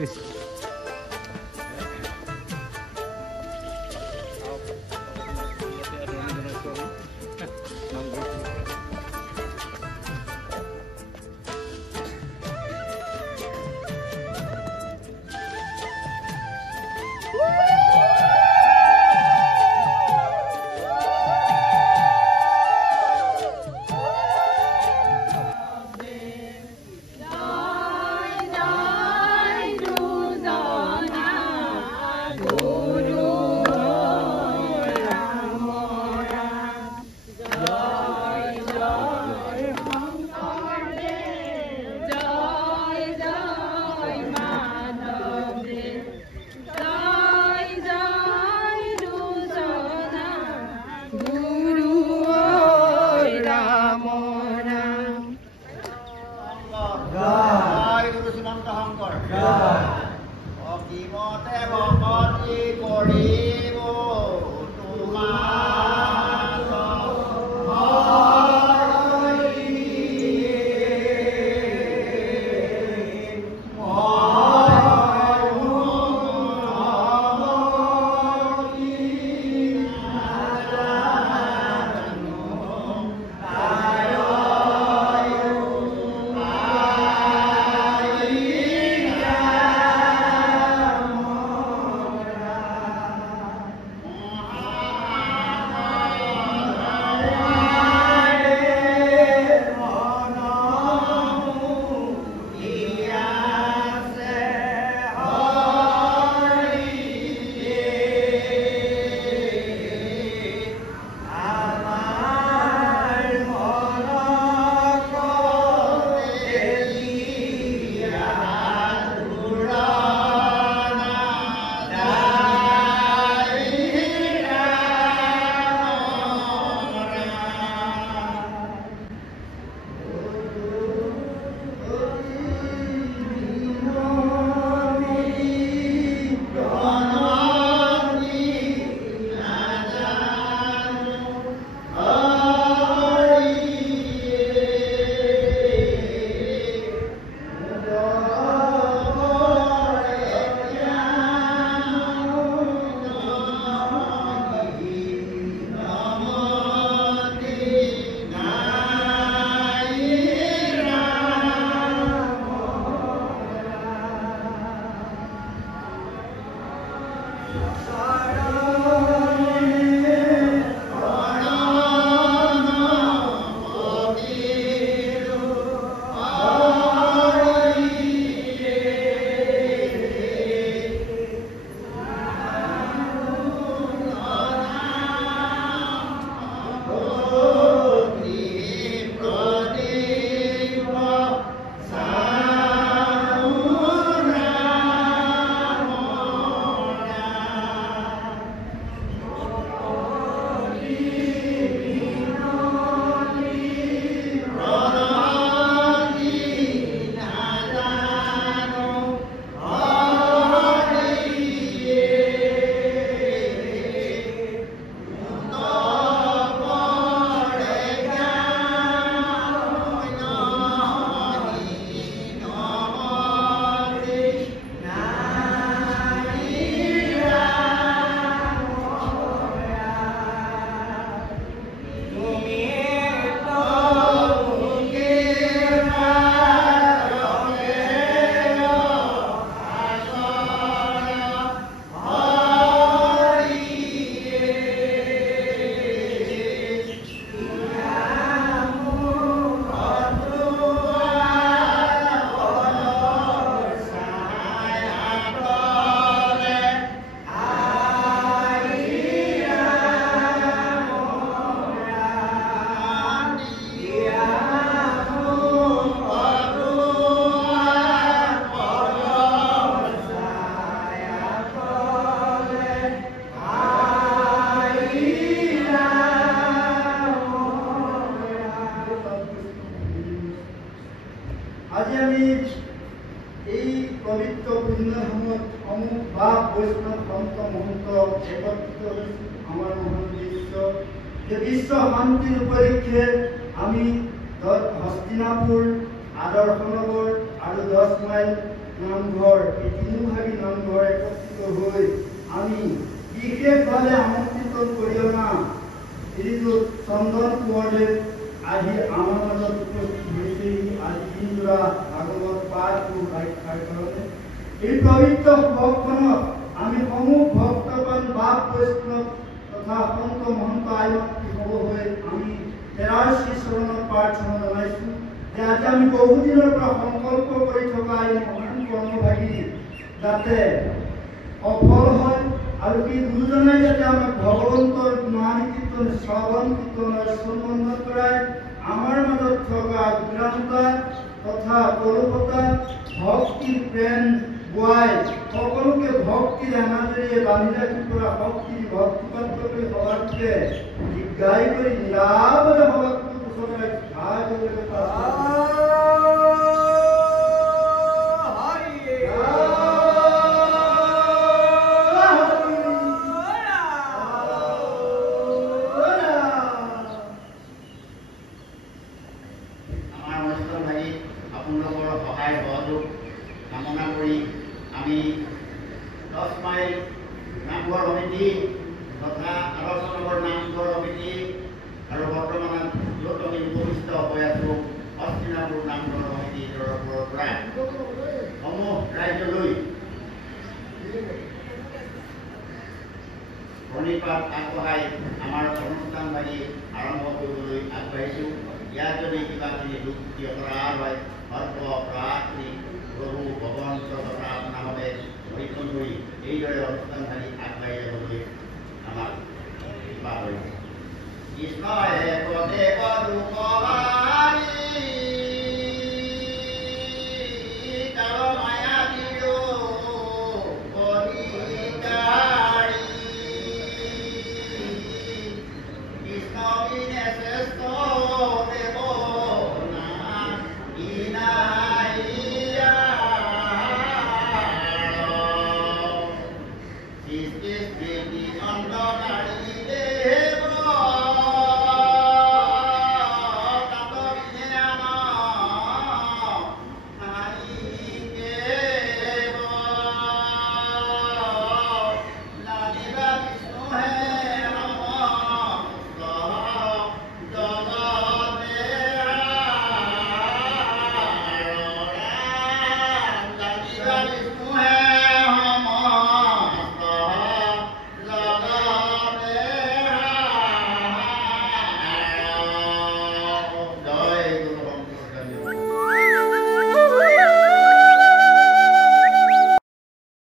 বিশ্ব শান্তিৰ উপলক্ষে আমি হস্তিনাপুৰ, আদৰ্শনগৰ, আৰু 10 মাইল নামঘৰ এই তিনিভাগী নামঘৰ একত্ৰিত হৈ আমি বিশেষভাৱে আমন্ত্ৰিত কৰি অনা শ্ৰীযুত চন্দন কোঁৱৰদেৱ আজি আমাৰ মাজত উপস্থিত হৈছে। আজি দিনজোৰা ভাগৱত পাঠ ব্যাখ্যাৰ কাৰণে এই পবিত্ৰ সভাখনত আমি সমূহ ভক্তগণ বাপ বৈষ্ণৱ তথা সন্ত মহন্ত আইমাতৃ হ'ব হৈ আমি তেৰাৰ শ্ৰীচৰণত প্ৰাৰ্থনা জনাইছোঁ যে আজি আমি বহুদিনৰ পৰা সংকল্প কৰি থকা এই মহান কৰ্মভাগিনী যাতে সফল হয় আৰু কি গুৰুজনাই যাতে আমাক ভগৱন্তৰ মহান কীৰ্তন শ্ৰৱণ কীৰ্তনৰ সম্বন্ধন কৰাই আমাৰ মাজত থকা অজ্ঞানতা তথা কলুষতা ভক্তিৰ প্ৰেম বুৱাই সকলোকে ভক্তিৰ এনাজৰিয়ে বান্ধি ৰাখি পৰা ভক্তিৰ ভক্তিপাত্ৰ কৰি সভাতকে গাই কৰি নিৰাপদে সভাতটো কুশলে সহায় কৰিবলৈ কামনা কৰি আমি 10 মাইল নামঘৰ সমিতি তথা 18 নম্বৰ নামঘৰ সমিতি আৰু বৰ্তমান য'ত আমি উপস্থিত হৈ আছোঁ হস্তিনাপুৰ নামঘৰ সমিতিৰ তৰফৰ পৰা সমূহ ৰাজ্যলৈ প্ৰণিপাত আগবঢ়াই আমাৰ অনুষ্ঠানভাগি আৰম্ভ কৰিবলৈ আগবাঢ়িছোঁ। ইয়াত যদি কিবাখিনি দুখ ক্ষতি কৰা হয় সৰ্ব